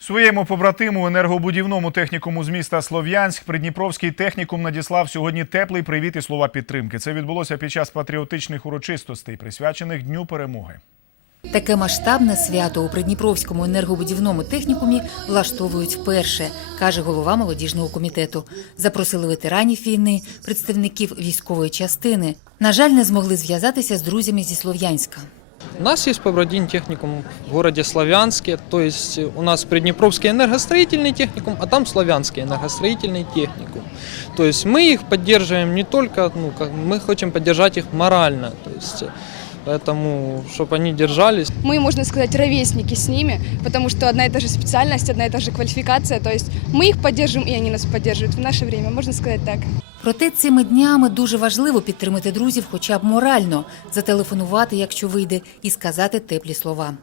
Своєму побратиму енергобудівному технікуму з міста Слов'янськ Придніпровський технікум надіслав сьогодні теплий привіт і слова підтримки. Це відбулося під час патріотичних урочистостей, присвячених Дню перемоги. Таке масштабне свято у Придніпровському енергобудівному технікумі влаштовують вперше, каже голова молодіжного комітету. Запросили ветеранів війни, представників військової частини. На жаль, не змогли зв'язатися з друзями зі Слов'янська. У нас есть побратим техникум в городе Славянске, то есть у нас Приднепровский энергостроительный техникум, а там Славянский энергостроительный техникум. То есть мы их поддерживаем не только, ну, как, мы хотим поддержать их морально, то есть поэтому, чтобы они держались. мы, можно сказать, ровесники с ними, потому что одна и та же специальность, одна и та же квалификация. То есть мы их поддерживаем, и они нас поддерживают в наше время, можно сказать так. Проте цими днями дуже важливо підтримати друзів хоча б морально, зателефонувати, якщо вийде, і сказати теплі слова.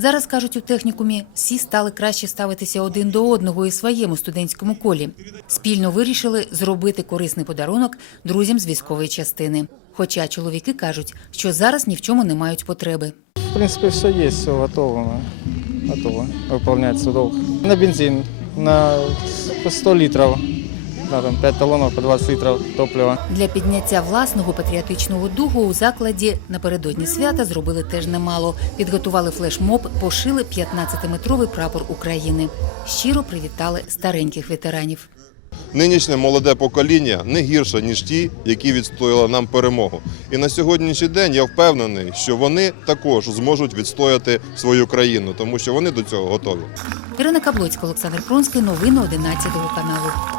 Зараз кажуть у технікумі, всі стали краще ставитися один до одного і своєму студентському колі. Спільно вирішили зробити корисний подарунок друзям з військової частини. Хоча чоловіки кажуть, що зараз ні в чому не мають потреби. В принципе, все есть, все готово. Готово свой долг. На бензин, на 100 литров, да, там 5 талонов по 20 литров топлива. Для підняття власного патріотичного духу у закладі напередодні свята зробили теж немало. Підготували флешмоб, пошили 15-метровий прапор України. Щиро привітали стареньких ветеранів. Нинішнє молоде покоління не гірше, ніж ті, які відстояли нам перемогу. І на сьогоднішній день я впевнений, що вони також зможуть відстояти свою країну, тому що вони до цього готові. Ірина Каблоцька, Олександр Пронський. Новини 11 каналу.